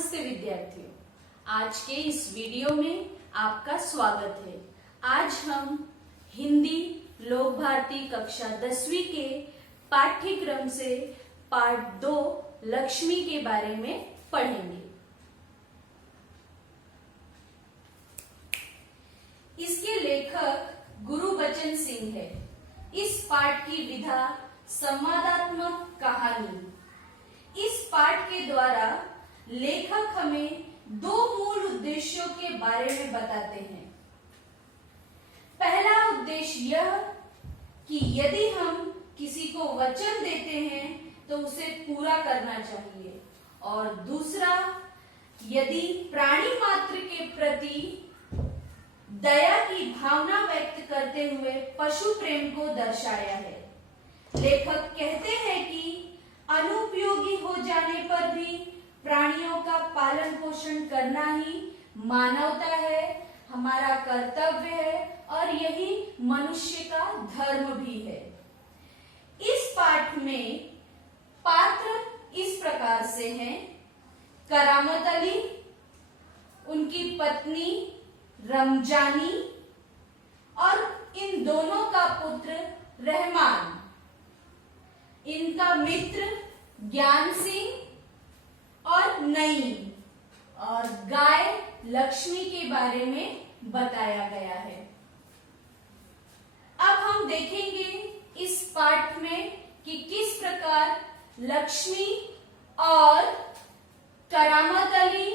नमस्ते विद्यार्थियों, आज के इस वीडियो में आपका स्वागत है। आज हम हिंदी लोक भारती कक्षा 10वीं के पाठ्यक्रम से पाठ 2 लक्ष्मी के बारे में पढ़ेंगे। इसके लेखक गुरुबचन सिंह है। इस पाठ की विधा संवादात्मक कहानी। इस पाठ के द्वारा लेखक हमें 2 मूल उद्देश्यों के बारे में बताते हैं। पहला उद्देश्य यह कि यदि हम किसी को वचन देते हैं तो उसे पूरा करना चाहिए, और दूसरा, यदि प्राणी मात्र के प्रति दया की भावना व्यक्त करते हुए पशु प्रेम को दर्शाया है। लेखक कहते हैं कि अनुपयोगी हो जाने पर भी प्राणियों का पालन पोषण करना ही मानवता है, हमारा कर्तव्य है, और यही मनुष्य का धर्म भी है। इस पाठ में पात्र इस प्रकार से हैं: करामत अली, उनकी पत्नी रमजानी और इन दोनों का पुत्र रहमान, इनका मित्र ज्ञान सिंह और नईम, और गाय लक्ष्मी के बारे में बताया गया है। अब हम देखेंगे इस पाठ में कि किस प्रकार लक्ष्मी और करामत अली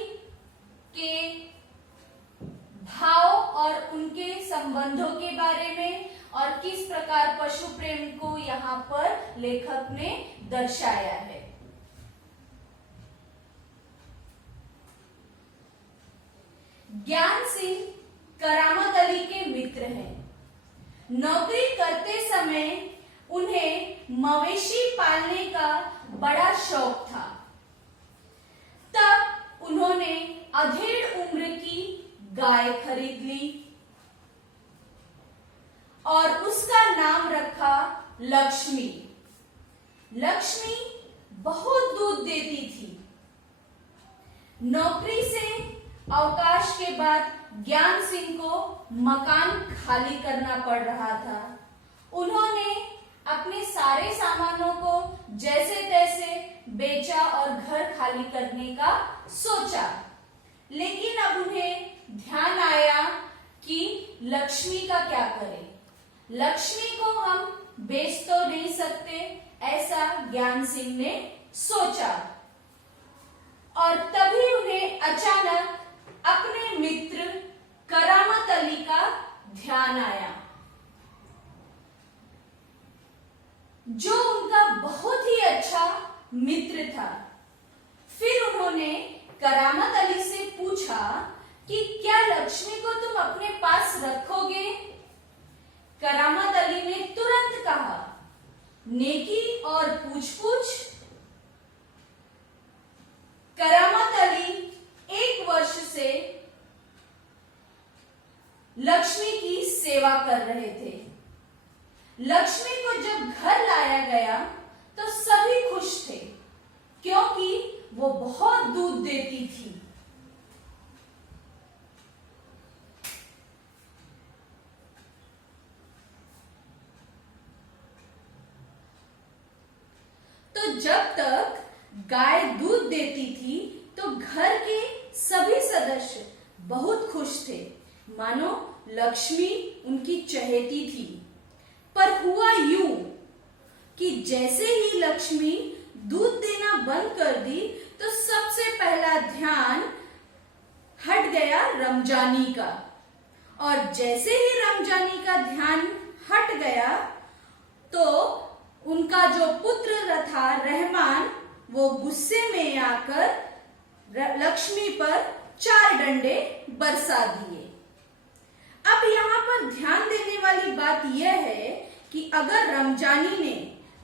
के भाव और उनके संबंधों के बारे में और किस प्रकार पशु प्रेम को यहाँ पर लेखक ने दर्शाया है। ज्ञान सिंह करामत अली के मित्र हैं। नौकरी करते समय उन्हें मवेशी पालने का बड़ा शौक था। तब उन्होंने अधेड़ उम्र की गाय खरीद ली और उसका नाम रखा लक्ष्मी। लक्ष्मी बहुत दूध देती थी। नौकरी से अवकाश के बाद ज्ञान सिंह को मकान खाली करना पड़ रहा था। उन्होंने अपने सारे सामानों को जैसे तैसे बेचा और घर खाली करने का सोचा, लेकिन अब उन्हें ध्यान आया कि लक्ष्मी का क्या करें। लक्ष्मी को हम बेच तो नहीं सकते, ऐसा ज्ञान सिंह ने सोचा, और तभी उन्हें अचानक अपने मित्र करामत अली का ध्यान आया, जो उनका बहुत ही अच्छा मित्र था। फिर उन्होंने करामत अली से पूछा कि क्या लक्ष्मी को तुम अपने पास रखोगे? करामत अली ने तुरंत कहा, नेकी और पूछ-पूछ। करामत अली 1 वर्ष से लक्ष्मी की सेवा कर रहे थे। लक्ष्मी को जब घर लाया गया तो सभी खुश थे, क्योंकि वो बहुत दूध देती थी। तो जब तक गाय दूध देती थी तो घर के सभी सदस्य बहुत खुश थे, मानो लक्ष्मी उनकी चहेती थी। पर हुआ यूं कि जैसे ही लक्ष्मी दूध देना बंद कर दी तो सबसे पहला ध्यान हट गया रमजानी का, और जैसे ही रमजानी का ध्यान हट गया तो उनका जो पुत्र था रहमान, वो गुस्से में आकर लक्ष्मी पर 4 डंडे बरसा दिए। अब यहाँ पर ध्यान देने वाली बात यह है कि अगर रमजानी ने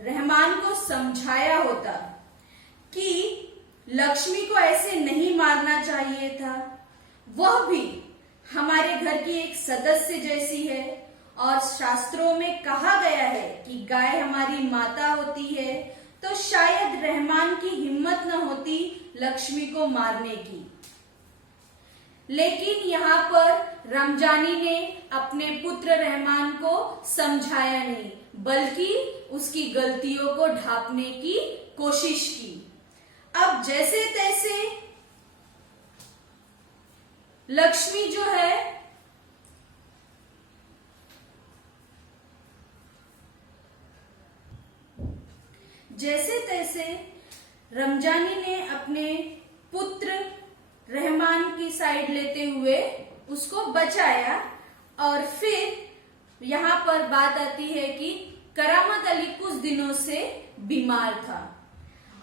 रहमान को समझाया होता कि लक्ष्मी को ऐसे नहीं मारना चाहिए था, वह भी हमारे घर की एक सदस्य जैसी है, और शास्त्रों में कहा गया है कि गाय हमारी माता होती है, तो शायद रहमान की हिम्मत न होती लक्ष्मी को मारने की। लेकिन यहाँ पर रमजानी ने अपने पुत्र रहमान को समझाया नहीं, बल्कि उसकी गलतियों को ढांपने की कोशिश की। अब जैसे तैसे लक्ष्मी जो है जैसे तैसे रमजानी ने अपने पुत्र रहमान की साइड लेते हुए उसको बचाया। और फिर यहाँ पर बात आती है कि करामत अली कुछ दिनों से बीमार था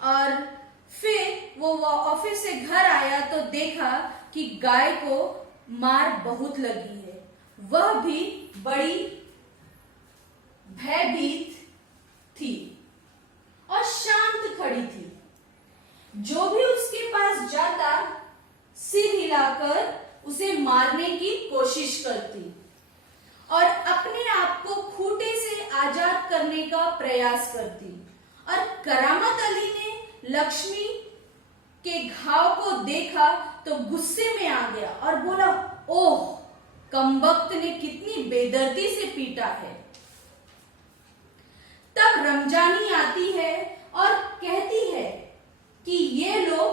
और फिर वो ऑफिस से घर आया तो देखा कि गाय को मार बहुत लगी है। वह भी बड़ी भयभीत थी और शांत खड़ी थी। जो भी उसके पास जाता सिर हिलाकर उसे मारने की कोशिश करती और अपने आप को खूंटे से आजाद करने का प्रयास करती। और करामत अली ने लक्ष्मी के घाव को देखा तो गुस्से में आ गया और बोला, ओह, कमबख्त ने कितनी बेदर्दी से पीटा है। तब रमजानी आती है और कहती है कि ये लो,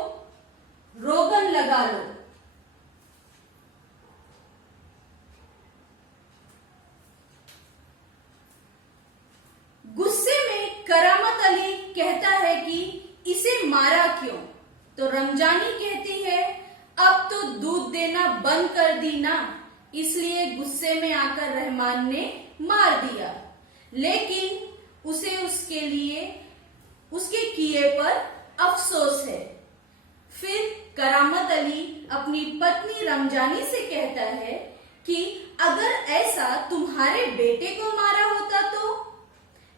रोगन लगा लो। गुस्से में करामत अली कहता है कि इसे मारा क्यों? तो रमजानी कहती है, अब तो दूध देना बंद कर दी ना, इसलिए गुस्से में आकर रहमान ने मार दिया। लेकिन उसे उसके लिए उसके किए पर अफसोस है। फिर करामत अली अपनी पत्नी रमजानी से कहता है कि अगर ऐसा तुम्हारे बेटे को मारा होता तो?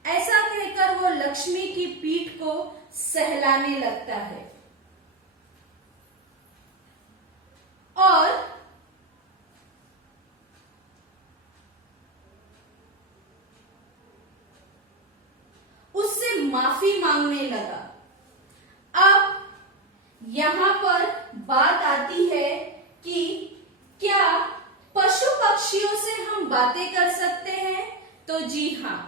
ऐसा कहकर वो लक्ष्मी की पीठ को सहलाने लगता है और उससे माफी मांगने लगा। अब यहां पर बात आती है कि क्या पशु पक्षियों से हम बातें कर सकते हैं? तो जी हाँ,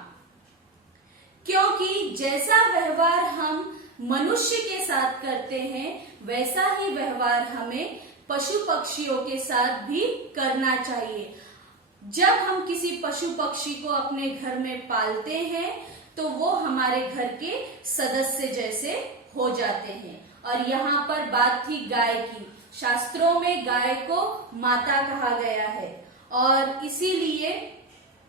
क्योंकि जैसा व्यवहार हम मनुष्य के साथ करते हैं वैसा ही व्यवहार हमें पशु पक्षियों के साथ भी करना चाहिए। जब हम किसी पशु पक्षी को अपने घर में पालते हैं तो वो हमारे घर के सदस्य जैसे हो जाते हैं। और यहाँ पर बात थी गाय की। शास्त्रों में गाय को माता कहा गया है और इसीलिए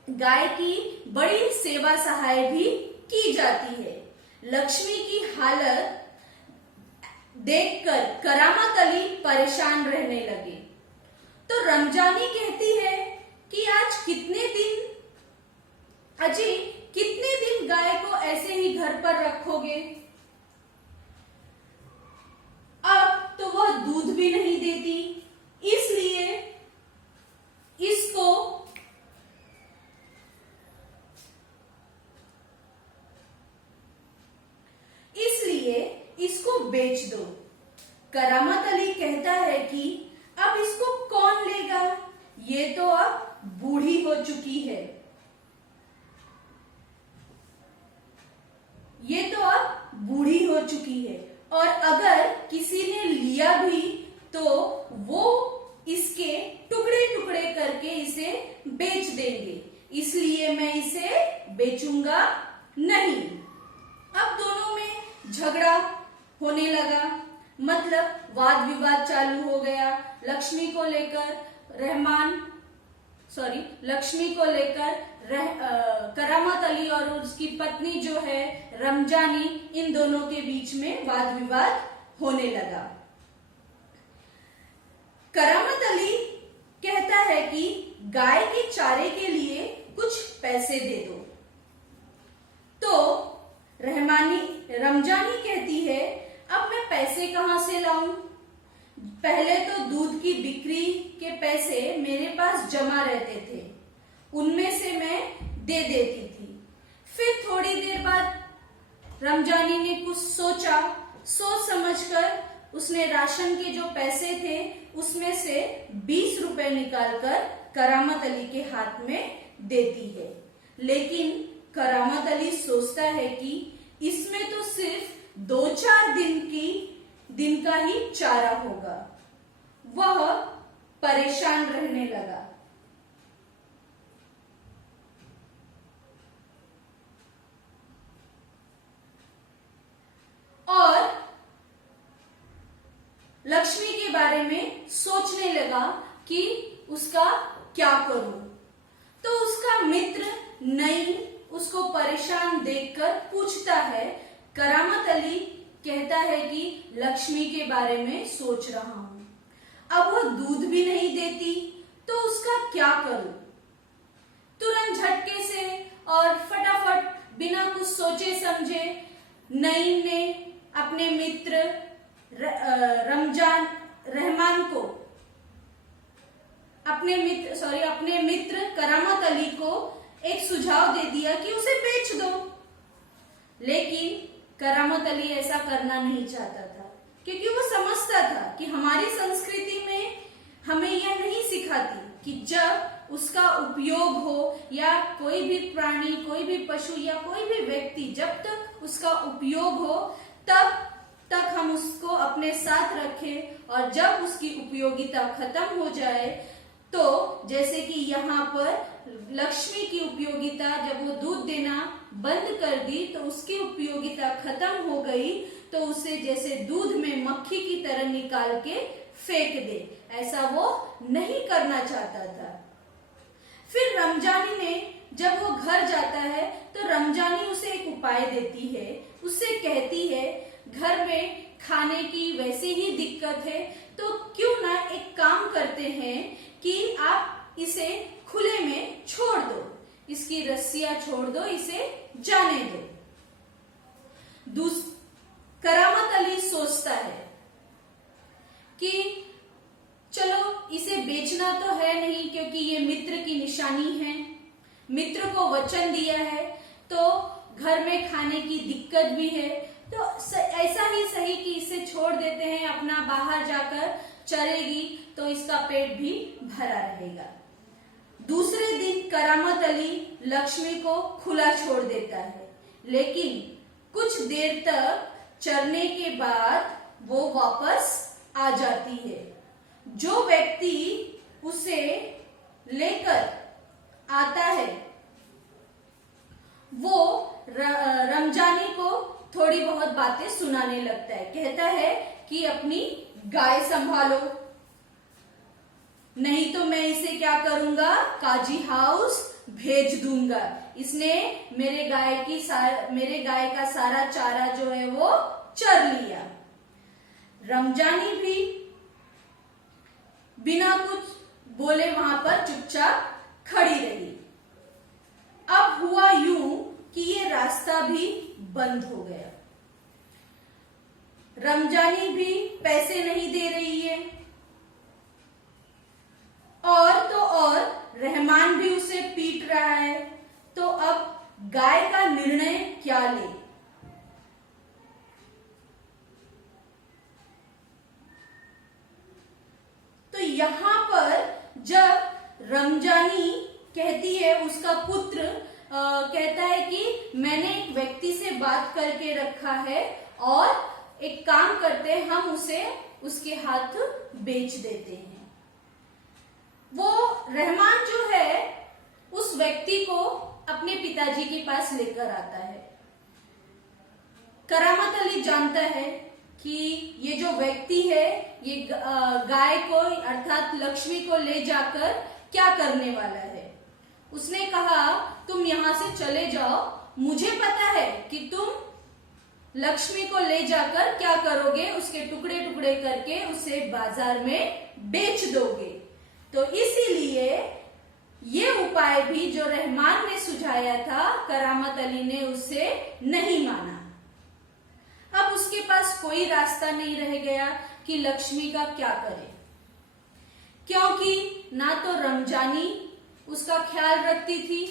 गाय की बड़ी सेवा सहाय भी की जाती है। लक्ष्मी की हालत देखकर करामत अली परेशान रहने लगे। तो रमजानी कहती है कि आज कितने दिन गाय को ऐसे ही घर पर रखोगे? अब तो वह दूध भी नहीं देती, इसलिए इसको बेच दो। करामत अली कहता है कि अब इसको कौन लेगा? ये तो अब बूढ़ी हो चुकी है। और अगर किसी ने लिया भी तो वो इसके टुकड़े टुकड़े करके इसे बेच देंगे, इसलिए मैं इसे बेचूंगा नहीं। अब दोनों में झगड़ा होने लगा, मतलब वाद विवाद चालू हो गया। लक्ष्मी को लेकर करामत अली और उसकी पत्नी जो है रमजानी, इन दोनों के बीच में वाद विवाद होने लगा। करामत अली कहता है कि गाय के चारे के लिए कुछ पैसे दे दो। तो रमजानी कहती है, अब मैं पैसे कहां से लाऊं? पहले तो दूध की बिक्री के पैसे मेरे पास जमा रहते थे, उनमें से मैं दे देती थी। फिर थोड़ी देर बाद रमजानी ने कुछ सोचा, सोच समझकर उसने राशन के जो पैसे थे उसमें से 20 रुपए निकालकर करामत अली के हाथ में देती है। लेकिन करामत अली सोचता है कि इसमें तो सिर्फ 2-4 दिन का ही चारा होगा। वह परेशान रहने लगा। और लक्ष्मी के बारे में सोचने लगा कि उसका क्या करूं। तो उसका मित्र नईम उसको परेशान देखकर पूछता है। करामत अली कहता है कि लक्ष्मी के बारे में सोच रहा हूं, अब वो दूध भी नहीं देती तो उसका क्या करूं। तुरंत झटके से और फटाफट बिना कुछ सोचे समझे नईम ने अपने मित्र रहमान को अपने मित्र करामत अली को एक सुझाव दे दिया कि उसे बेच दो। लेकिन करामत अली ऐसा करना नहीं चाहता था, क्योंकि वो समझता था कि हमारी संस्कृति में हमें यह नहीं सिखाती कि जब उसका उपयोग हो या कोई भी प्राणी, कोई भी पशु या कोई भी व्यक्ति, जब तक उसका उपयोग हो तब तक हम उसको अपने साथ रखें, और जब उसकी उपयोगिता खत्म हो जाए तो जैसे कि यहाँ पर लक्ष्मी की उपयोगिता, जब वो दूध देना बंद कर दी तो उसकी उपयोगिता खत्म हो गई, तो उसे जैसे दूध में मक्खी की तरह निकाल के फेंक दे, ऐसा वो नहीं करना चाहता था। फिर रमजानी ने जब वो घर जाता है तो रमजानी उसे एक उपाय देती है। उससे कहती है घर में खाने की वैसे ही दिक्कत है, तो क्यों ना एक काम करते हैं कि आप इसे खुले में छोड़ दो, इसकी रस्सियां छोड़ दो, इसे जाने दो। करामत अली सोचता है कि चलो इसे बेचना तो है नहीं, क्योंकि ये मित्र की निशानी है, मित्र को वचन दिया है, तो घर में खाने की दिक्कत भी है, तो ऐसा ही सही कि इसे छोड़ देते हैं, अपना बाहर जाकर चरेगी तो इसका पेट भी भरा रहेगा। दूसरे दिन करामत अली लक्ष्मी को खुला छोड़ देता है, लेकिन कुछ देर तक चरने के बाद वो वापस आ जाती है। जो व्यक्ति उसे लेकर आता है वो रमजानी को थोड़ी बहुत बातें सुनाने लगता है। कहता है कि अपनी गाय संभालो, नहीं तो मैं इसे क्या करूंगा, काजी हाउस भेज दूंगा। इसने मेरे गाय का सारा चारा जो है वो चर लिया। रमजानी भी बिना कुछ बोले वहां पर चुपचाप खड़ी रही। अब हुआ यूं कि ये रास्ता भी बंद हो गया। रमजानी भी पैसे नहीं दे रही है, और तो और रहमान भी उसे पीट रहा है, तो अब गाय का निर्णय क्या ले। तो यहां पर जब रमजानी कहती है, उसका पुत्र कहता है कि मैंने एक व्यक्ति से बात करके रखा है और एक काम करते हैं, हम उसे उसके हाथ बेच देते हैं। वो रहमान जो है उस व्यक्ति को अपने पिताजी के पास लेकर आता है। करामत अली जानता है कि ये जो व्यक्ति है ये गाय को अर्थात लक्ष्मी को ले जाकर क्या करने वाला है। उसने कहा तुम यहां से चले जाओ, मुझे पता है कि तुम लक्ष्मी को ले जाकर क्या करोगे, उसके टुकड़े टुकड़े करके उसे बाजार में बेच दोगे। तो इसीलिए ये उपाय भी जो रहमान ने सुझाया था, करामत अली ने उसे नहीं माना। अब उसके पास कोई रास्ता नहीं रह गया कि लक्ष्मी का क्या करे, क्योंकि ना तो रमजानी उसका ख्याल रखती थी,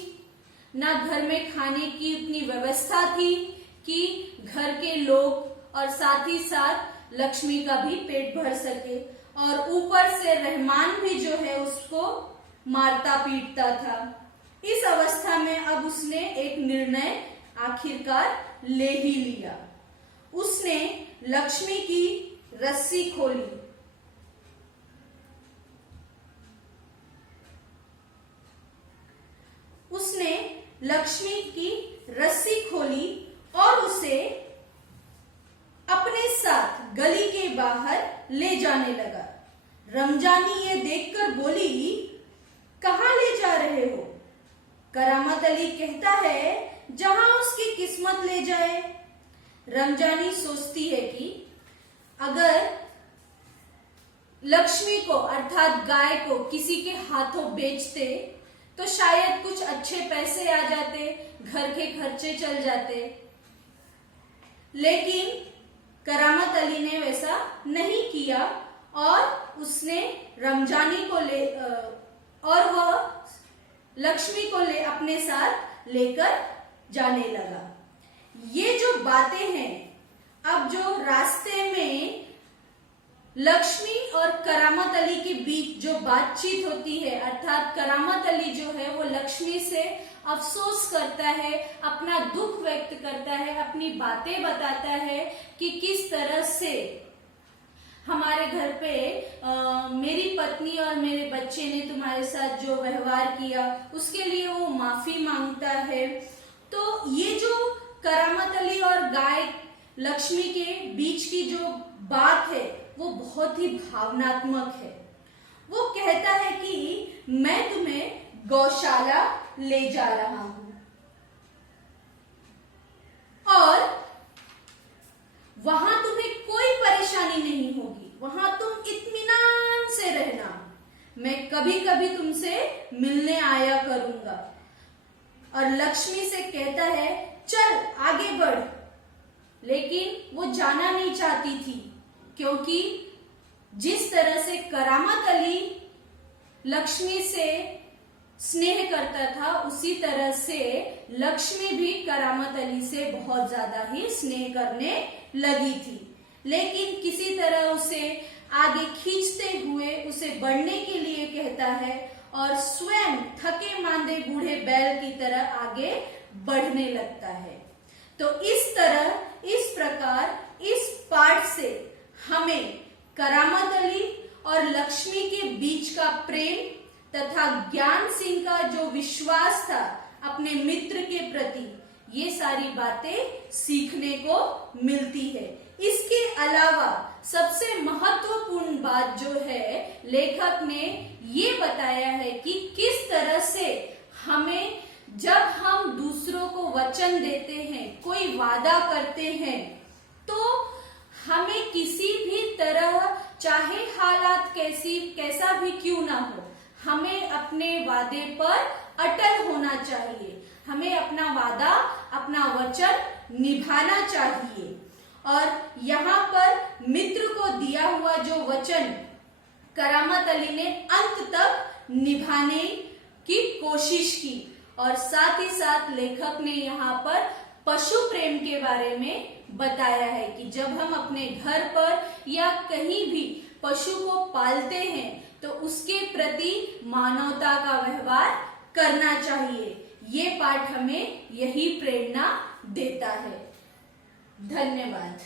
ना घर में खाने की उतनी व्यवस्था थी कि घर के लोग और साथ ही साथ लक्ष्मी का भी पेट भर सके। और ऊपर से रहमान भी जो है उसको मारता पीटता था। इस अवस्था में अब उसने एक निर्णय आखिरकार ले ही लिया। उसने लक्ष्मी की रस्सी खोली। उसने लक्ष्मी की रस्सी खोली और उसे अपने साथ गली के बाहर ले जाने लगा। रमजानी ये देखकर बोली, कहाँ ले जा रहे हो? करामत अली कहता है, जहां उसकी किस्मत ले जाए। रमजानी सोचती है कि अगर लक्ष्मी को अर्थात गाय को किसी के हाथों बेचते तो शायद कुछ अच्छे पैसे आ जाते, घर के खर्चे चल जाते। लेकिन करामत अली ने वैसा नहीं किया और उसने रमजानी को और वह लक्ष्मी को अपने साथ लेकर जाने लगा। ये जो बातें हैं, अब जो रास्ते में लक्ष्मी और करामत अली के बीच जो बातचीत होती है, अर्थात करामत अली जो है वो लक्ष्मी से अफसोस करता है, अपना दुख व्यक्त करता है, अपनी बातें बताता है कि किस तरह से हमारे घर पे मेरी पत्नी और मेरे बच्चे ने तुम्हारे साथ जो व्यवहार किया उसके लिए वो माफी मांगता है। तो ये जो करामत अली और गाय लक्ष्मी के बीच की जो बात है वो बहुत ही भावनात्मक है। वो कहता है कि मैं तुम्हें गौशाला ले जा रहा हूं और वहां तुम्हें कोई परेशानी नहीं होगी, वहां तुम इत्मीनान से रहना, मैं कभी कभी तुमसे मिलने आया करूंगा। और लक्ष्मी से कहता है, चल आगे बढ़। लेकिन वो जाना नहीं चाहती थी, क्योंकि जिस तरह से करामत अली लक्ष्मी से स्नेह करता था उसी तरह से लक्ष्मी भी करामत अली से बहुत ज्यादा ही स्नेह करने लगी थी। लेकिन किसी तरह उसे आगे खींचते हुए उसे बढ़ने के लिए कहता है और स्वयं थके मांदे बूढ़े बैल की तरह आगे बढ़ने लगता है। तो इस तरह, इस प्रकार इस पाठ से हमें करामत अली और लक्ष्मी के बीच का प्रेम तथा ज्ञान सिंह का जो विश्वास था अपने मित्र के प्रति, ये सारी बातें सीखने को मिलती है। इसके अलावा सबसे महत्वपूर्ण बात जो है, लेखक ने ये बताया है कि किस तरह से हमें जब हम दूसरों को वचन देते हैं, कोई वादा करते हैं, तो हमें किसी भी तरह, चाहे हालात कैसा भी क्यों ना हो, हमें अपने वादे पर अटल होना चाहिए। हमें अपना वादा, अपना वचन निभाना चाहिए। और यहाँ पर मित्र को दिया हुआ जो वचन करामत अली ने अंत तक निभाने की कोशिश की। और साथ ही साथ लेखक ने यहाँ पर पशु प्रेम के बारे में बताया है कि जब हम अपने घर पर या कहीं भी पशु को पालते हैं तो उसके प्रति मानवता का व्यवहार करना चाहिए। ये पाठ हमें यही प्रेरणा देता है। धन्यवाद।